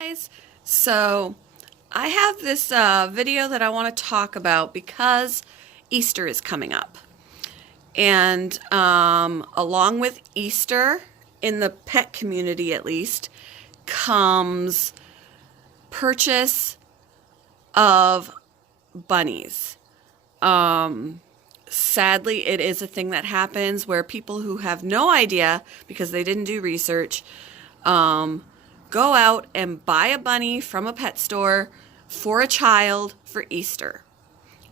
Guys, so I have this video that I want to talk about because Easter is coming up. And along with Easter, in the pet community at least, comes purchase of bunnies. Sadly, it is a thing that happens where people who have no idea because they didn't do research go out and buy a bunny from a pet store for a child for Easter.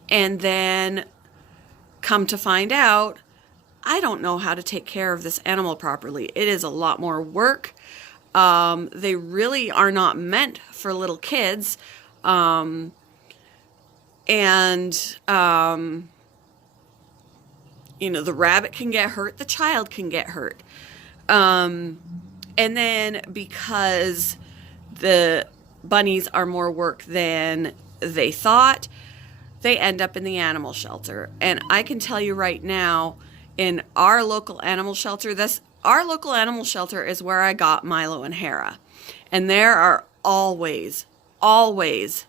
And then come to find out, I don't know how to take care of this animal properly. It is a lot more work. They really are not meant for little kids. And the rabbit can get hurt, the child can get hurt. And then because the bunnies are more work than they thought, they end up in the animal shelter. And I can tell you right now, in our local animal shelter, our local animal shelter is where I got Milo and Hera. And there are always bunnies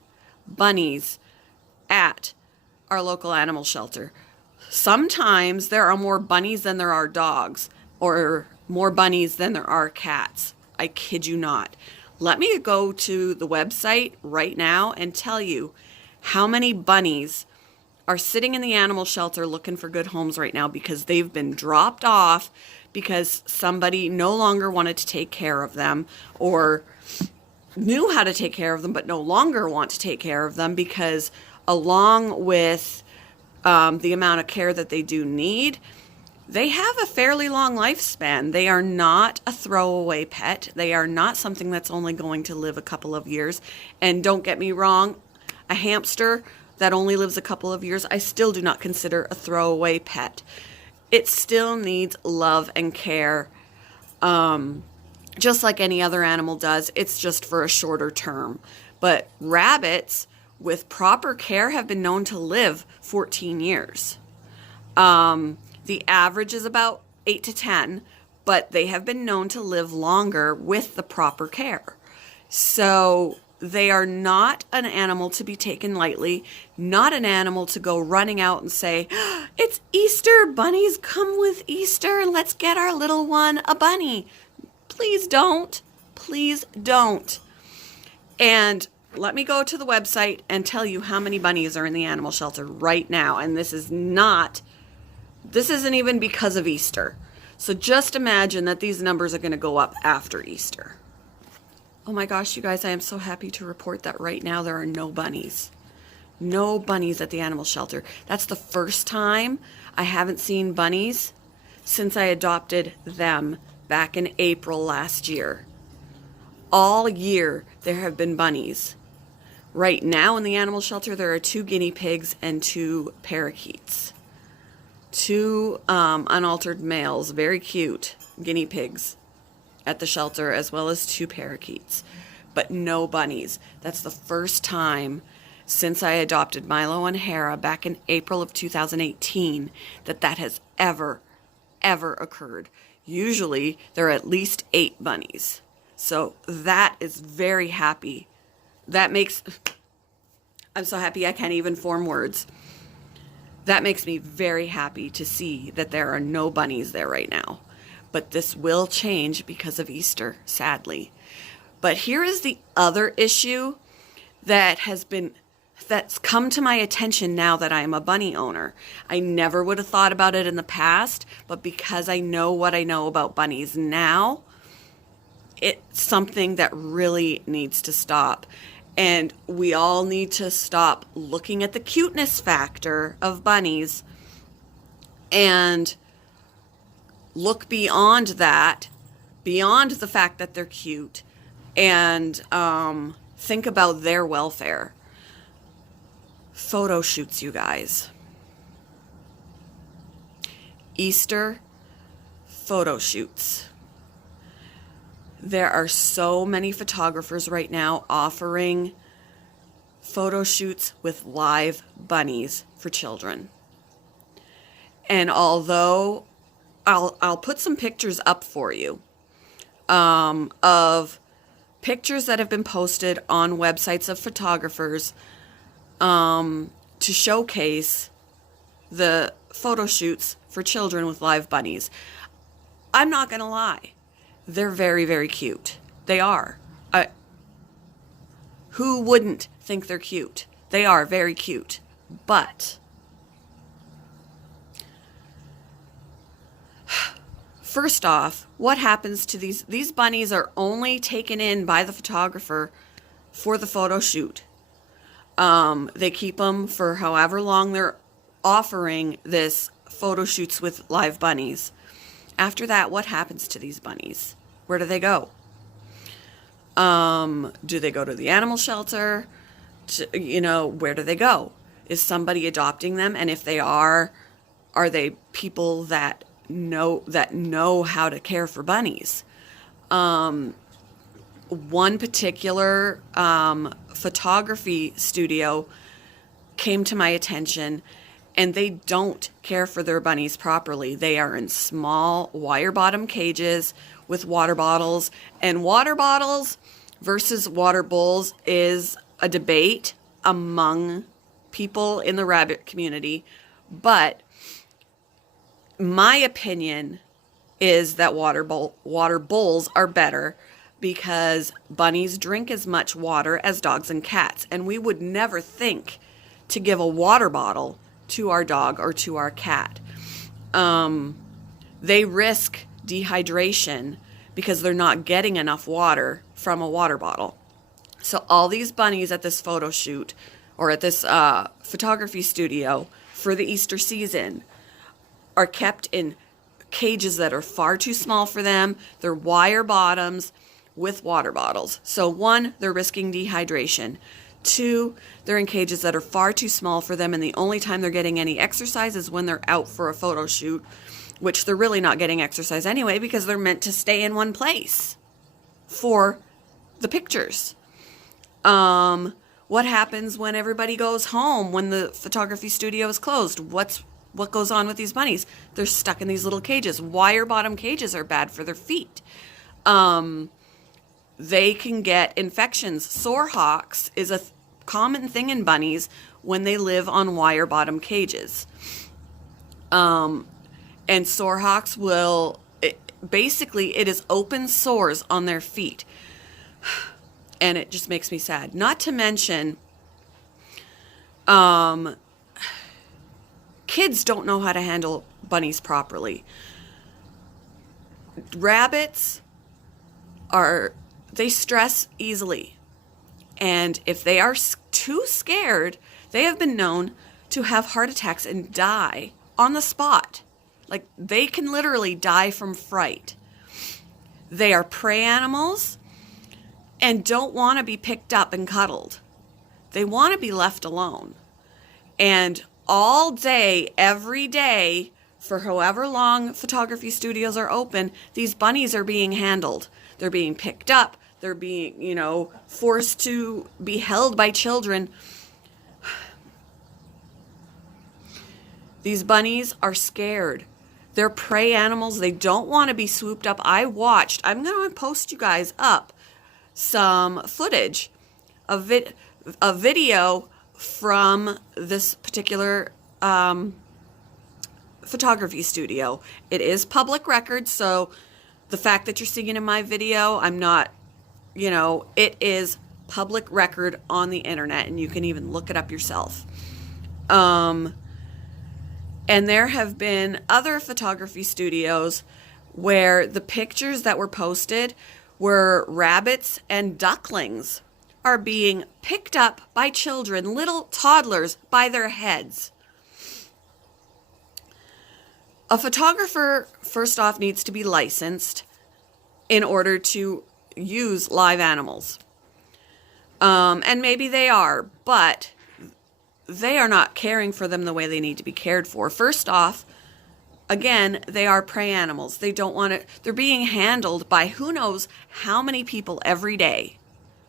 at our local animal shelter. Sometimes there are more bunnies than there are dogs, or more bunnies than there are cats. I kid you not. Let me go to the website right now and tell you how many bunnies are sitting in the animal shelter looking for good homes right now because they've been dropped off because somebody no longer wanted to take care of them, or knew how to take care of them but no longer want to take care of them, because along with the amount of care that they do need, they have a fairly long lifespan. They are not a throwaway pet. They are not something that's only going to live a couple of years. And don't get me wrong, a hamster that only lives a couple of years, I still do not consider a throwaway pet. It still needs love and care, just like any other animal does. It's just for a shorter term. But rabbits, with proper care, have been known to live 14 years. The average is about 8 to 10, but they have been known to live longer with the proper care. So they are not an animal to be taken lightly, not an animal to go running out and say, "It's Easter, bunnies come with Easter, let's get our little one a bunny." Please don't. Please don't. And let me go to the website and tell you how many bunnies are in the animal shelter right now. And this isn't even because of Easter. So just imagine that these numbers are going to go up after Easter. Oh my gosh, you guys, I am so happy to report that right now there are no bunnies. No bunnies at the animal shelter. That's the first time I haven't seen bunnies since I adopted them back in April last year. All year there have been bunnies. Right now in the animal shelter there are 2 guinea pigs and 2 parakeets. 2 unaltered males, very cute guinea pigs at the shelter, as well as 2 parakeets, but no bunnies. That's the first time since I adopted Milo and Hera back in April of 2018 that has ever occurred. Usually there are at least 8 bunnies. So that is very happy. I'm so happy I can't even form words. That makes me very happy to see that there are no bunnies there right now. But this will change because of Easter, sadly. But here is the other issue that's come to my attention now that I am a bunny owner. I never would have thought about it in the past, but because I know what I know about bunnies now, it's something that really needs to stop. And we all need to stop looking at the cuteness factor of bunnies and look beyond that, beyond the fact that they're cute, and think about their welfare. Photo shoots, you guys. Easter photo shoots. There are so many photographers right now offering photo shoots with live bunnies for children. And although I'll put some pictures up for you of pictures that have been posted on websites of photographers to showcase the photo shoots for children with live bunnies. I'm not going to lie. They're very, very cute. They are. Who wouldn't think they're cute? They are very cute. But first off, what happens to these bunnies are only taken in by the photographer for the photo shoot. They keep them for however long they're offering this photo shoots with live bunnies. After that, what happens to these bunnies? Where do they go? Do they go to the animal shelter? Where do they go? Is somebody adopting them? And if they are they people that know how to care for bunnies? One particular photography studio came to my attention, and they don't care for their bunnies properly. They are in small wire bottom cages with water bottles, and water bottles versus water bowls is a debate among people in the rabbit community. But my opinion is that water bowls are better because bunnies drink as much water as dogs and cats. And we would never think to give a water bottle to our dog or to our cat. They risk dehydration because they're not getting enough water from a water bottle. So all these bunnies at this photo shoot or at this photography studio for the Easter season are kept in cages that are far too small for them. They're wire bottoms with water bottles. So 1, they're risking dehydration. 2, they're in cages that are far too small for them, and the only time they're getting any exercise is when they're out for a photo shoot, which they're really not getting exercise anyway because they're meant to stay in one place for the pictures. What happens when everybody goes home, when the photography studio is closed? What goes on with these bunnies? They're stuck in these little cages. Wire bottom cages are bad for their feet. They can get infections. Sore hocks is a common thing in bunnies when they live on wire bottom cages. And sore hocks basically it is open sores on their feet. And it just makes me sad. Not to mention, kids don't know how to handle bunnies properly. Rabbits they stress easily. And if they are too scared, they have been known to have heart attacks and die on the spot. Like, they can literally die from fright. They are prey animals and don't want to be picked up and cuddled. They want to be left alone. And all day, every day, for however long photography studios are open, these bunnies are being handled. They're being picked up. They're being, forced to be held by children. These bunnies are scared. They're prey animals. They don't want to be swooped up. I'm going to post you guys up some footage, a video from this particular photography studio. It is public record, so the fact that you're seeing it in my video, I'm not, it is public record on the internet, and you can even look it up yourself. And there have been other photography studios where the pictures that were posted were rabbits and ducklings are being picked up by children, little toddlers, by their heads. A photographer, first off, needs to be licensed in order to use live animals. And maybe they are, but they are not caring for them the way they need to be cared for. First off, again, they are prey animals. They don't want to, they're being handled by who knows how many people every day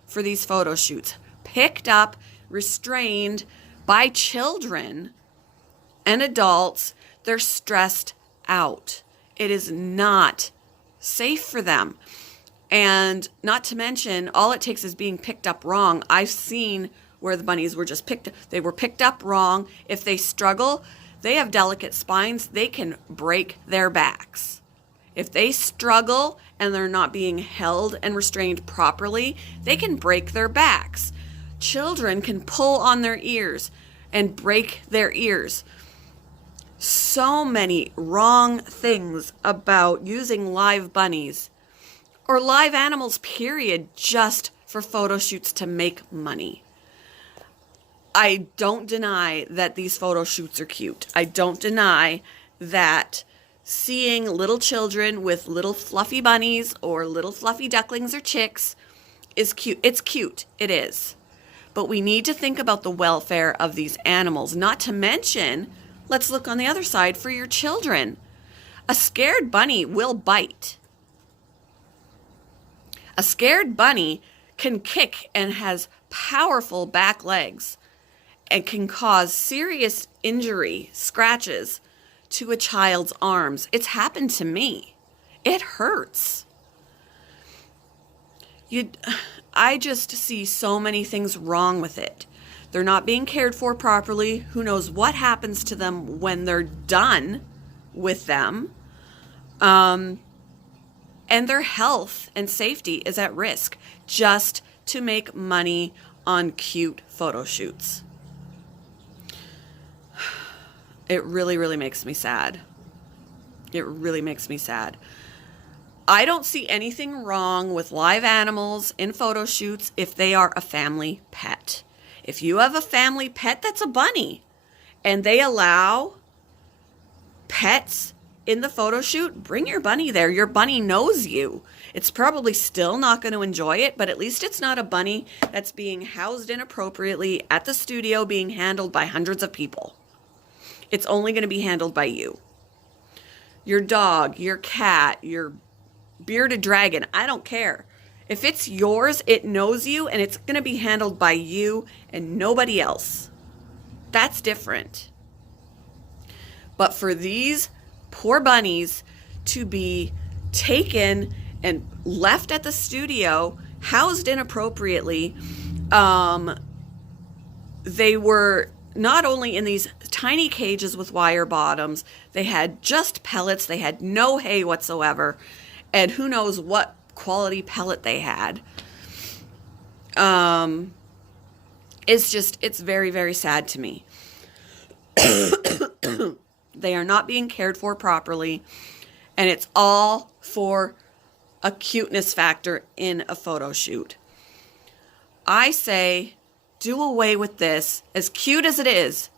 for these photo shoots. Picked up, restrained by children and adults. They're stressed out. It is not safe for them. And not to mention, all it takes is being picked up wrong. I've seen where the bunnies were just they were picked up wrong. If they struggle, they have delicate spines. They can break their backs. If they struggle and they're not being held and restrained properly, they can break their backs. Children can pull on their ears and break their ears. So many wrong things about using live bunnies or live animals, period, just for photo shoots to make money. I don't deny that these photo shoots are cute. I don't deny that seeing little children with little fluffy bunnies or little fluffy ducklings or chicks is cute. It's cute. It is. But we need to think about the welfare of these animals. Not to mention, let's look on the other side for your children. A scared bunny will bite. A scared bunny can kick and has powerful back legs and can cause serious injury, scratches to a child's arms. It's happened to me. It hurts. I just see so many things wrong with it. They're not being cared for properly. Who knows what happens to them when they're done with them. And their health and safety is at risk just to make money on cute photo shoots. It really, really makes me sad. It really makes me sad. I don't see anything wrong with live animals in photo shoots if they are a family pet. If you have a family pet that's a bunny and they allow pets in the photo shoot, bring your bunny there. Your bunny knows you. It's probably still not going to enjoy it, but at least it's not a bunny that's being housed inappropriately at the studio being handled by hundreds of people. It's only going to be handled by you. Your dog, your cat, your bearded dragon, I don't care. If it's yours, it knows you, and it's going to be handled by you and nobody else. That's different. But for these poor bunnies to be taken and left at the studio, housed inappropriately, they were not only in these tiny cages with wire bottoms, they had just pellets, they had no hay whatsoever, and who knows what quality pellet they had. It's very, very sad to me. They are not being cared for properly, and it's all for a cuteness factor in a photo shoot. I say, do away with this, as cute as it is.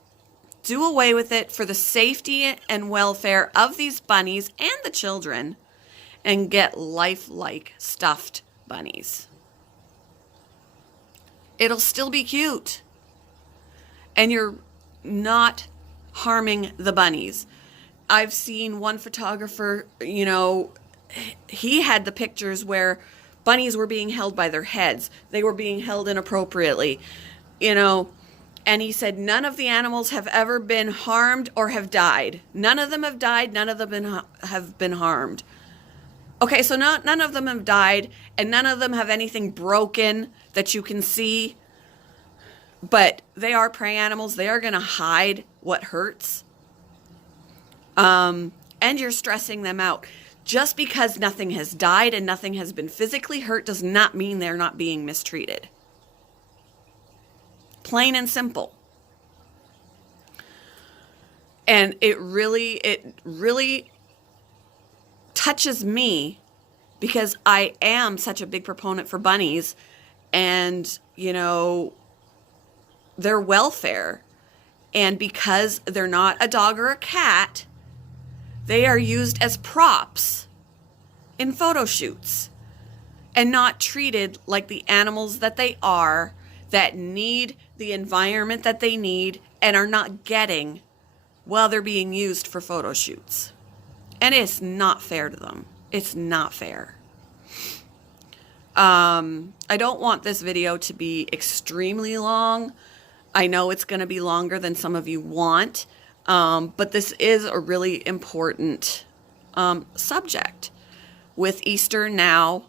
Do away with it for the safety and welfare of these bunnies and the children, and get lifelike stuffed bunnies. It'll still be cute, and you're not harming the bunnies. I've seen one photographer, he had the pictures where bunnies were being held by their heads. They were being held inappropriately, and he said none of the animals have ever been harmed or have died. None of them have died. None of them have been harmed. Okay, so none of them have died, and none of them have anything broken that you can see. But they are prey animals. They are going to hide what hurts. And you're stressing them out. Just because nothing has died and nothing has been physically hurt does not mean they're not being mistreated. Plain and simple. And it really touches me because I am such a big proponent for bunnies and, their welfare. And because they're not a dog or a cat, they are used as props in photo shoots and not treated like the animals that they are, that need the environment that they need and are not getting while they're being used for photo shoots. And it's not fair to them. It's not fair. I don't want this video to be extremely long. I know it's going to be longer than some of you want, but this is a really important subject. With Easter now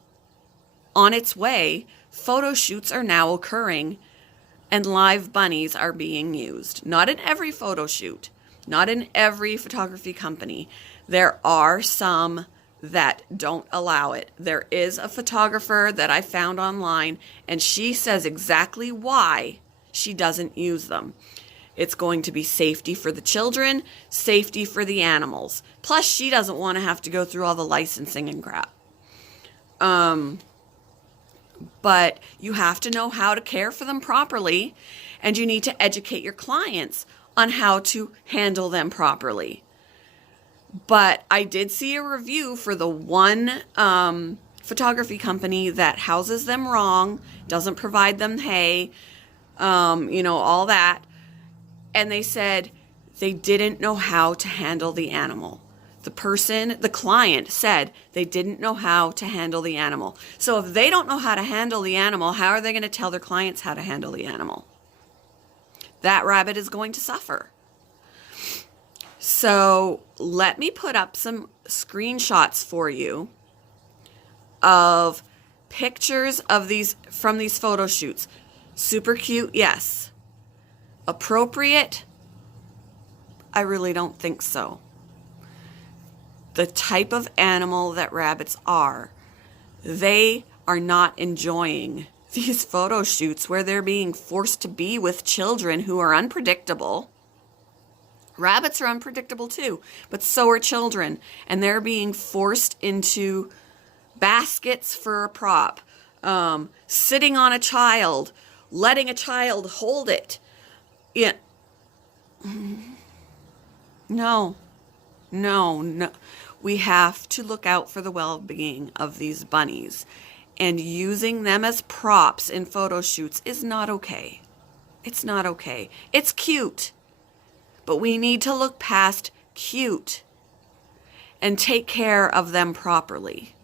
on its way. Photo shoots are now occurring and live bunnies are being used. Not in every photo shoot, not in every photography company. There are some that don't allow it. There is a photographer that I found online, and she says exactly why she doesn't use them. It's going to be safety for the children, safety for the animals. Plus, she doesn't want to have to go through all the licensing and crap. But you have to know how to care for them properly, and you need to educate your clients on how to handle them properly. But I did see a review for the one photography company that houses them wrong, doesn't provide them hay, all that. And they said they didn't know how to handle the animal. The client said they didn't know how to handle the animal. So if they don't know how to handle the animal, how are they going to tell their clients how to handle the animal? That rabbit is going to suffer. So let me put up some screenshots for you of pictures of from these photo shoots. Super cute, yes. Appropriate? I really don't think so. The type of animal that rabbits are, they are not enjoying these photo shoots where they're being forced to be with children who are unpredictable. Rabbits are unpredictable too, but so are children, and they're being forced into baskets for a prop, sitting on a child, letting a child hold it. Yeah. No. We have to look out for the well-being of these bunnies, and using them as props in photo shoots is not okay. It's not okay. It's cute, but we need to look past cute and take care of them properly.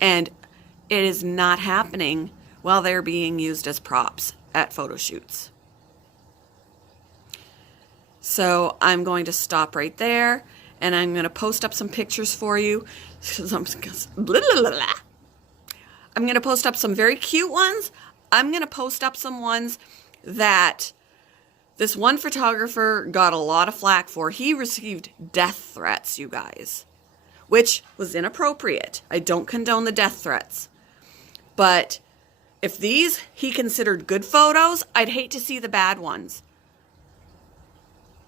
And it is not happening while they're being used as props at photo shoots. So I'm going to stop right there, and I'm going to post up some pictures for you. I'm going to post up some very cute ones. I'm going to post up some ones that this one photographer got a lot of flack for. He received death threats, you guys, which was inappropriate. I don't condone the death threats. But if these he considered good photos, I'd hate to see the bad ones.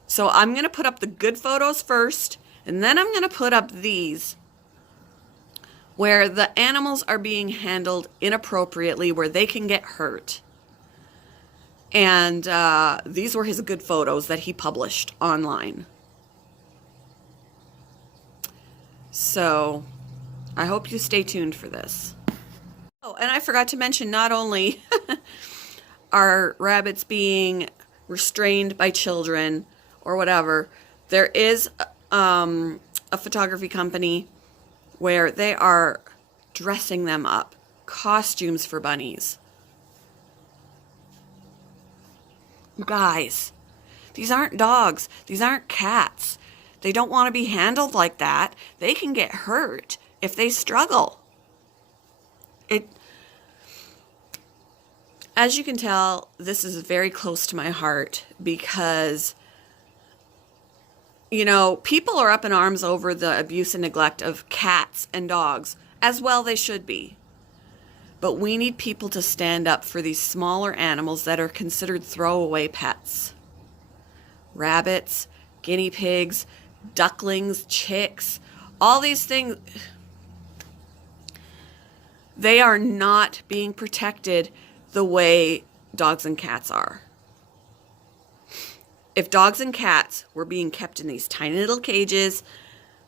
So I'm going to put up the good photos first, and then I'm going to put up these where the animals are being handled inappropriately, where they can get hurt. And these were his good photos that he published online. So I hope you stay tuned for this. Oh, and I forgot to mention, not only are rabbits being restrained by children or whatever, there is a photography company where they are dressing them up, costumes for bunnies. Guys, these aren't dogs. These aren't cats. They don't want to be handled like that. They can get hurt if they struggle. As you can tell, this is very close to my heart because, people are up in arms over the abuse and neglect of cats and dogs, as well they should be. But we need people to stand up for these smaller animals that are considered throwaway pets. Rabbits, guinea pigs, ducklings, chicks, all these things, they are not being protected the way dogs and cats are. If dogs and cats were being kept in these tiny little cages,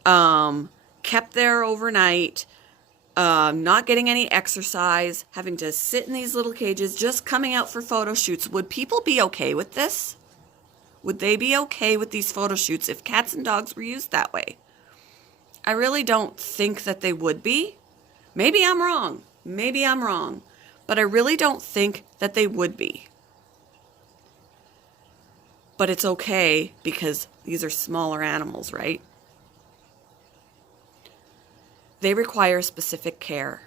kept there overnight, not getting any exercise, having to sit in these little cages, just coming out for photo shoots, would people be okay with this? Would they be okay with these photo shoots if cats and dogs were used that way? I really don't think that they would be. Maybe I'm wrong. But I really don't think that they would be. But it's okay because these are smaller animals, right? They require specific care.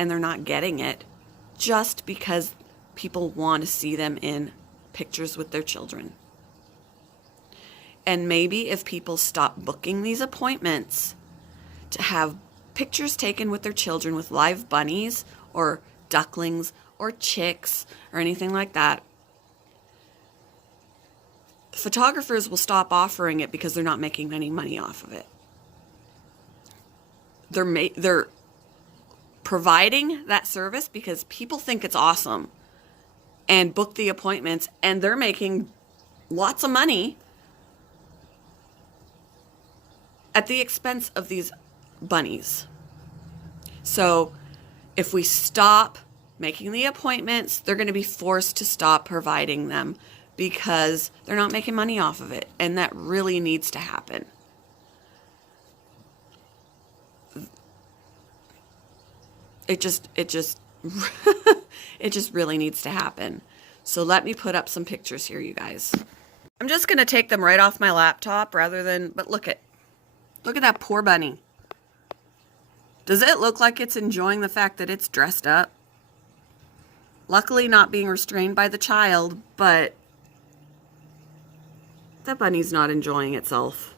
and they're not getting it just because people want to see them in pictures with their children. And maybe if people stop booking these appointments to have pictures taken with their children with live bunnies or ducklings or chicks or anything like that, photographers will stop offering it because they're not making any money off of it. They're providing that service because people think it's awesome and book the appointments, and they're making lots of money at the expense of these bunnies. So if we stop making the appointments, they're going to be forced to stop providing them because they're not making money off of it, and that really needs to happen. It just it just really needs to happen. So let me put up some pictures here, you guys. I'm just going to take them right off my laptop but look at that poor bunny. Does it look like it's enjoying the fact that it's dressed up? Luckily not being restrained by the child, but that bunny's not enjoying itself.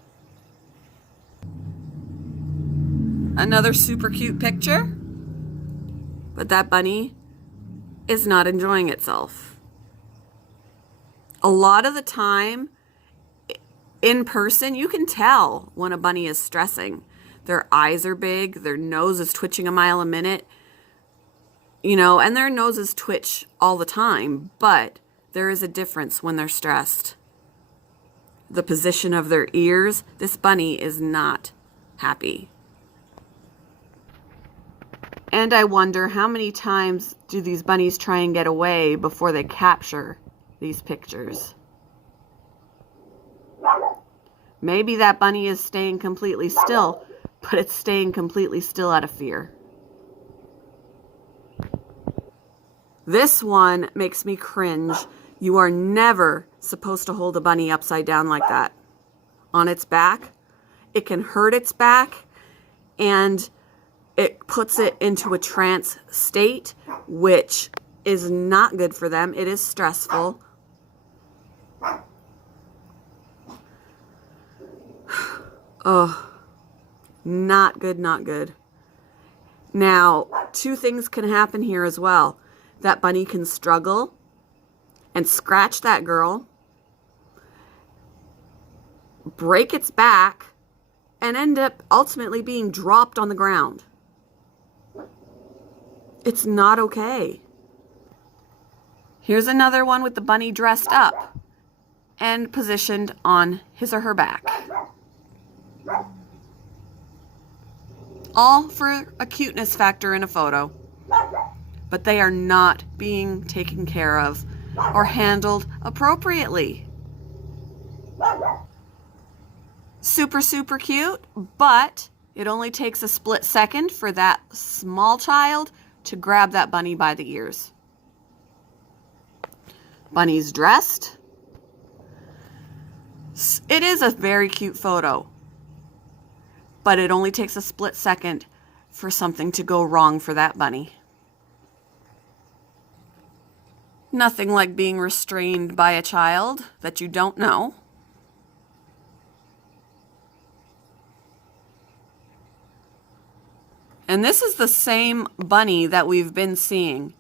Another super cute picture, but that bunny is not enjoying itself. A lot of the time, in person, you can tell when a bunny is stressing. Their eyes are big, their nose is twitching a mile a minute, and their noses twitch all the time, but there is a difference when they're stressed. The position of their ears, this bunny is not happy. And I wonder how many times do these bunnies try and get away before they capture these pictures. Maybe that bunny is staying completely still, but it's staying completely still out of fear. This one makes me cringe. You are never supposed to hold a bunny upside down like that. On its back. It can hurt its back, and it puts it into a trance state, which is not good for them. It is stressful. Oh, not good, not good. Now, two things can happen here as well. That bunny can struggle and scratch that girl, break its back, and end up ultimately being dropped on the ground. It's not okay. Here's another one with the bunny dressed up and positioned on his or her back. All for a cuteness factor in a photo. But they are not being taken care of or handled appropriately. Super, super cute, but it only takes a split second for that small child to grab that bunny by the ears. Bunny's dressed. It is a very cute photo, but it only takes a split second for something to go wrong for that bunny. Nothing like being restrained by a child that you don't know. And this is the same bunny that we've been seeing.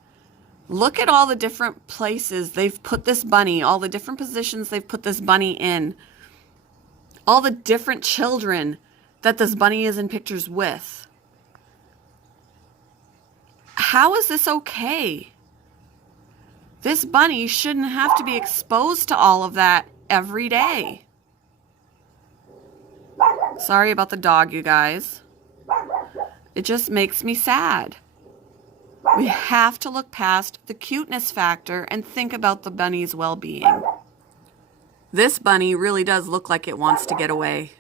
Look at all the different places they've put this bunny, all the different positions they've put this bunny in, all the different children that this bunny is in pictures with. How is this okay? This bunny shouldn't have to be exposed to all of that every day. Sorry about the dog, you guys. It just makes me sad. We have to look past the cuteness factor and think about the bunny's well-being. This bunny really does look like it wants to get away.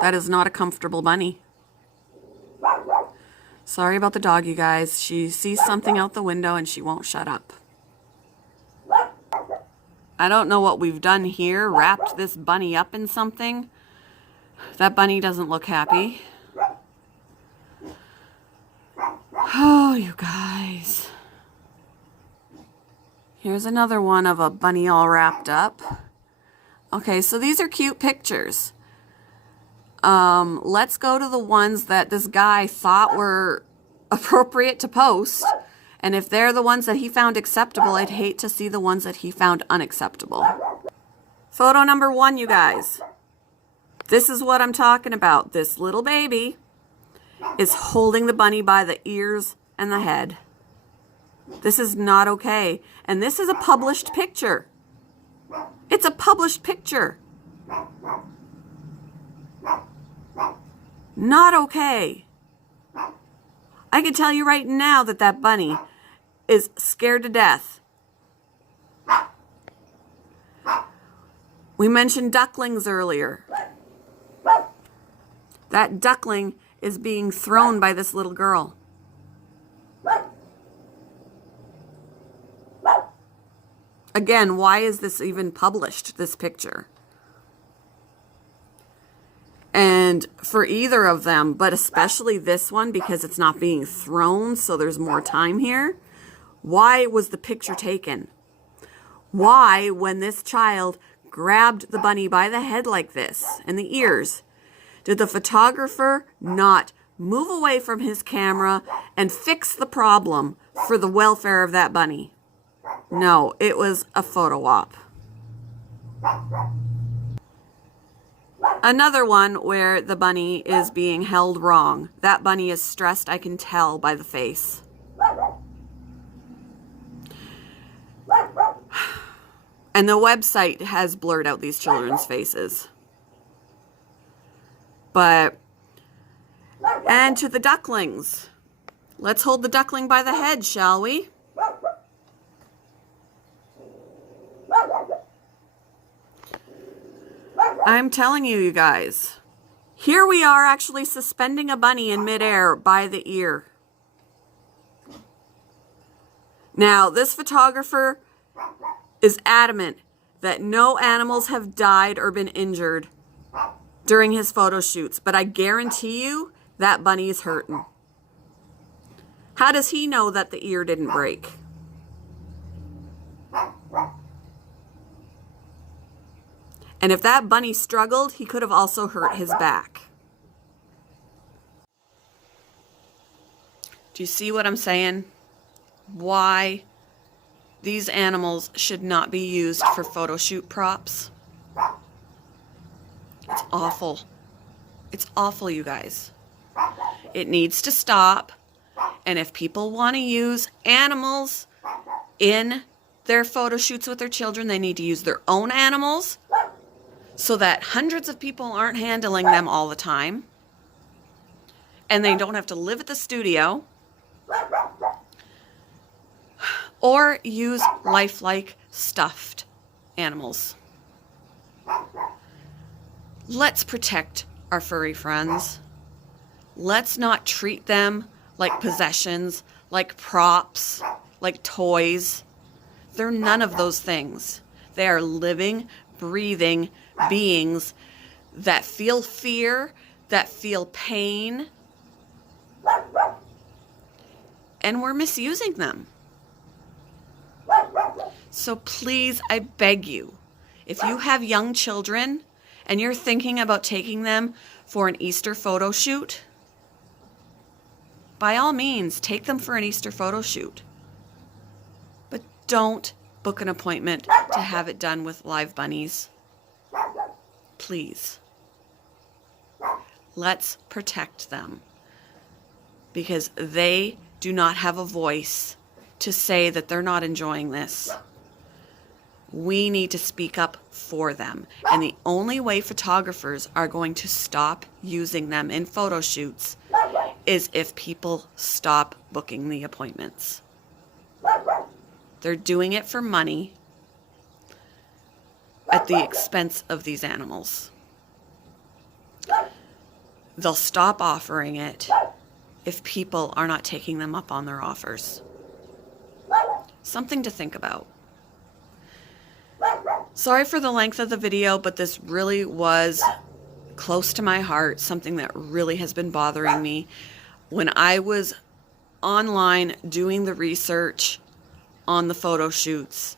That is not a comfortable bunny. Sorry about the dog, you guys. She sees something out the window and she won't shut up. I don't know what we've done here, wrapped this bunny up in something. That bunny doesn't look happy. Oh, you guys. Here's another one of a bunny all wrapped up. Okay, so these are cute pictures. Let's go to the ones that this guy thought were appropriate to post. And if they're the ones that he found acceptable, I'd hate to see the ones that he found unacceptable. Photo number 1, you guys. This is what I'm talking about. This little baby is holding the bunny by the ears and the head. This is not okay. And this is a published picture. It's a published picture. Not okay. I can tell you right now that that bunny is scared to death. We mentioned ducklings earlier. That duckling is being thrown by this little girl. Again, why is this even published, this picture? And for either of them, but especially this one because it's not being thrown, so there's more time here. Why was the picture taken? Why, when this child grabbed the bunny by the head like this and the ears, did the photographer not move away from his camera and fix the problem for the welfare of that bunny? No, it was a photo op. Another one where the bunny is being held wrong. That bunny is stressed, I can tell by the face. And the website has blurred out these children's faces. And to the ducklings. Let's hold the duckling by the head, shall we? I'm telling you, you guys. Here we are actually suspending a bunny in midair by the ear. Now, this photographer is adamant that no animals have died or been injured during his photo shoots, but I guarantee you that bunny is hurting. How does he know that the ear didn't break? And if that bunny struggled, he could have also hurt his back. Do you see what I'm saying? Why these animals should not be used for photo shoot props? It's awful. It's awful, you guys. It needs to stop. And if people want to use animals in their photo shoots with their children, they need to use their own animals so that hundreds of people aren't handling them all the time. And they don't have to live at the studio. Or use lifelike stuffed animals. Let's protect our furry friends. Let's not treat them like possessions, like props, like toys. They're none of those things. They are living, breathing beings that feel fear, that feel pain, and we're misusing them. So please, I beg you, if you have young children and you're thinking about taking them for an Easter photo shoot, by all means, take them for an Easter photo shoot. But don't book an appointment to have it done with live bunnies. Please. Let's protect them because they do not have a voice to say that they're not enjoying this. We need to speak up for them. And the only way photographers are going to stop using them in photo shoots is if people stop booking the appointments. They're doing it for money at the expense of these animals. They'll stop offering it if people are not taking them up on their offers. Something to think about. Sorry for the length of the video, but this really was close to my heart, something that really has been bothering me. When I was online doing the research on the photo shoots,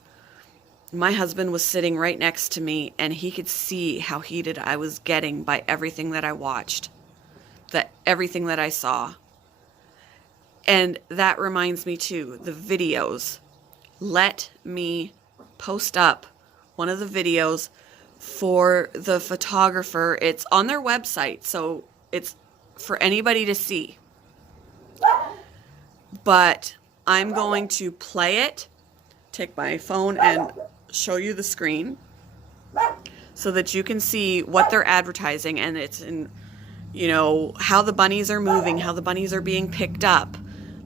my husband was sitting right next to me, and he could see how heated I was getting by everything that I watched, everything that I saw. And that reminds me too, the videos. Let me post up one of the videos for the photographer. It's on their website, so it's for anybody to see. But I'm going to play it, take my phone and show you the screen so that you can see what they're advertising, and it's in, you know, how the bunnies are moving, how the bunnies are being picked up.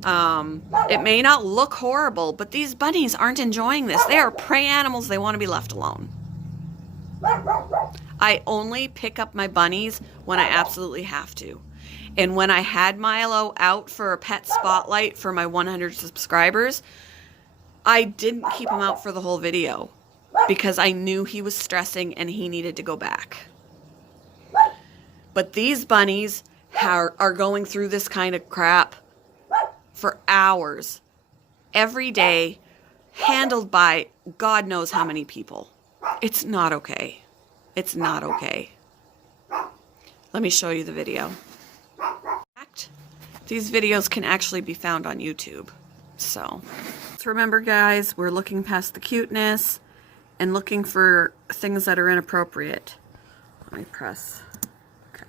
It may not look horrible, but these bunnies aren't enjoying this. They are prey animals. They want to be left alone. I only pick up my bunnies when I absolutely have to. And when I had Milo out for a pet spotlight for my 100 subscribers, I didn't keep him out for the whole video because I knew he was stressing and he needed to go back. But these bunnies are going through this kind of crap for hours, every day, handled by God knows how many people. It's not okay. It's not okay. Let me show you the video. These videos can actually be found on YouTube. So remember, guys, we're looking past the cuteness and looking for things that are inappropriate. Let me press. Okay.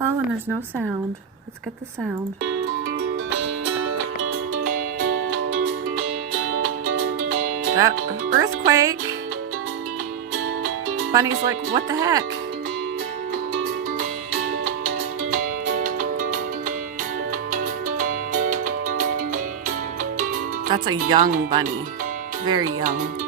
Oh, and there's no sound. Let's get the sound. That earthquake. Bunny's like, what the heck? That's a young bunny. Very young.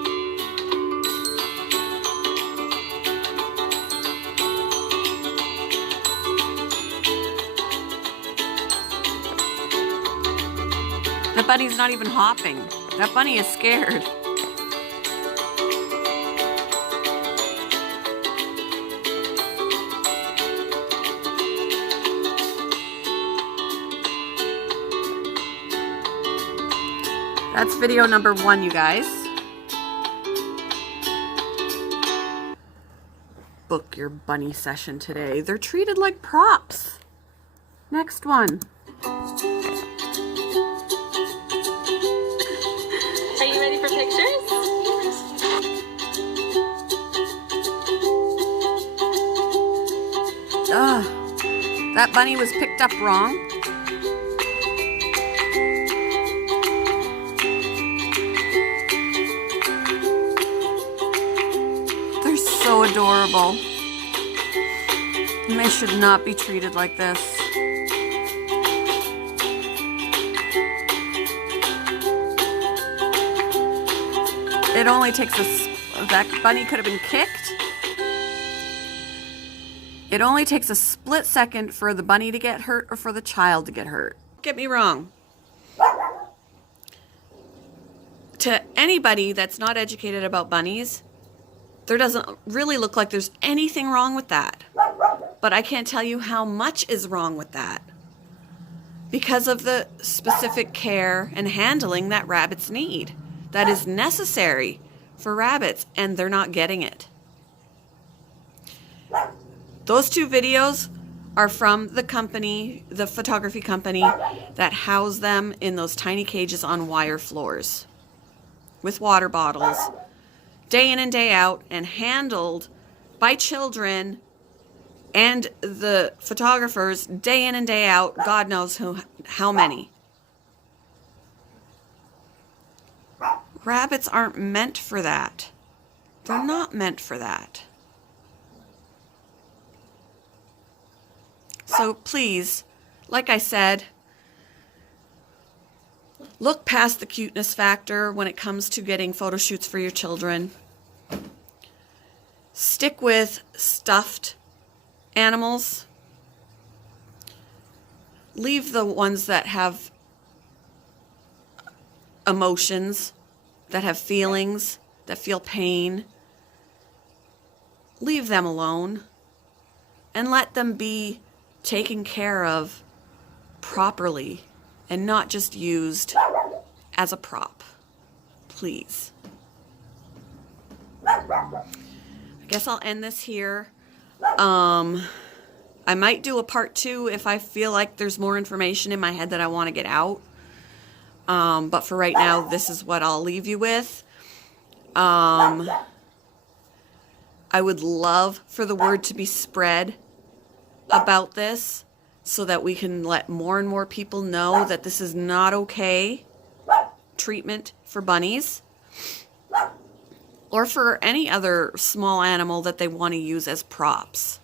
That bunny's not even hopping. That bunny is scared. That's video number 1, you guys. Book your bunny session today. They're treated like props. Next one. Are you ready for pictures? Ugh. That bunny was picked up wrong. So adorable. And they should not be treated like this. It only takes that bunny could have been kicked. It only takes a split second for the bunny to get hurt or for the child to get hurt. Don't get me wrong. To anybody that's not educated about bunnies, there doesn't really look like there's anything wrong with that. But I can't tell you how much is wrong with that because of the specific care and handling that rabbits need. That is necessary for rabbits, and they're not getting it. Those 2 videos are from the company, the photography company that house them in those tiny cages on wire floors with water bottles, day in and day out, and handled by children and the photographers day in and day out, God knows how many. Rabbits aren't meant for that. They're not meant for that. So please, like I said, look past the cuteness factor when it comes to getting photo shoots for your children. Stick with stuffed animals. Leave the ones that have emotions, that have feelings, that feel pain. Leave them alone and let them be taken care of properly and not just used as a prop. Please. I guess I'll end this here. I might do a part 2 if I feel like there's more information in my head that I want to get out. But for right now, this is what I'll leave you with. I would love for the word to be spread about this so that we can let more and more people know that this is not okay treatment for bunnies or for any other small animal that they want to use as props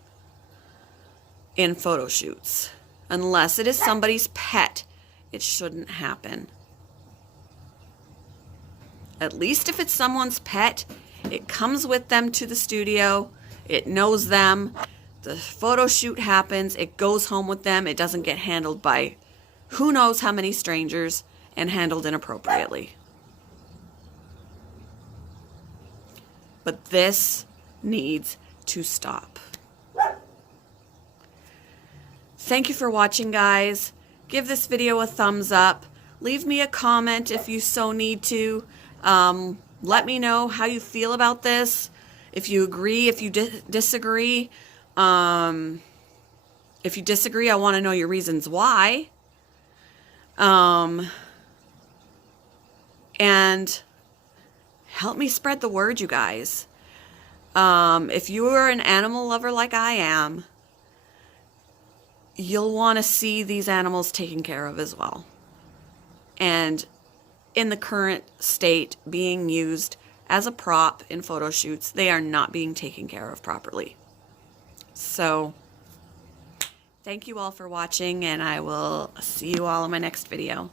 in photo shoots. Unless it is somebody's pet, it shouldn't happen. At least if it's someone's pet, it comes with them to the studio, it knows them, the photo shoot happens, it goes home with them, it doesn't get handled by who knows how many strangers and handled inappropriately. But this needs to stop. Thank you for watching, guys. Give this video a thumbs up. Leave me a comment if you so need to. Let me know how you feel about this. If you agree, if you disagree. If you disagree, I want to know your reasons why. And help me spread the word, you guys. If you are an animal lover like I am, you'll want to see these animals taken care of as well. And in the current state, being used as a prop in photo shoots, they are not being taken care of properly. So, thank you all for watching, and I will see you all in my next video.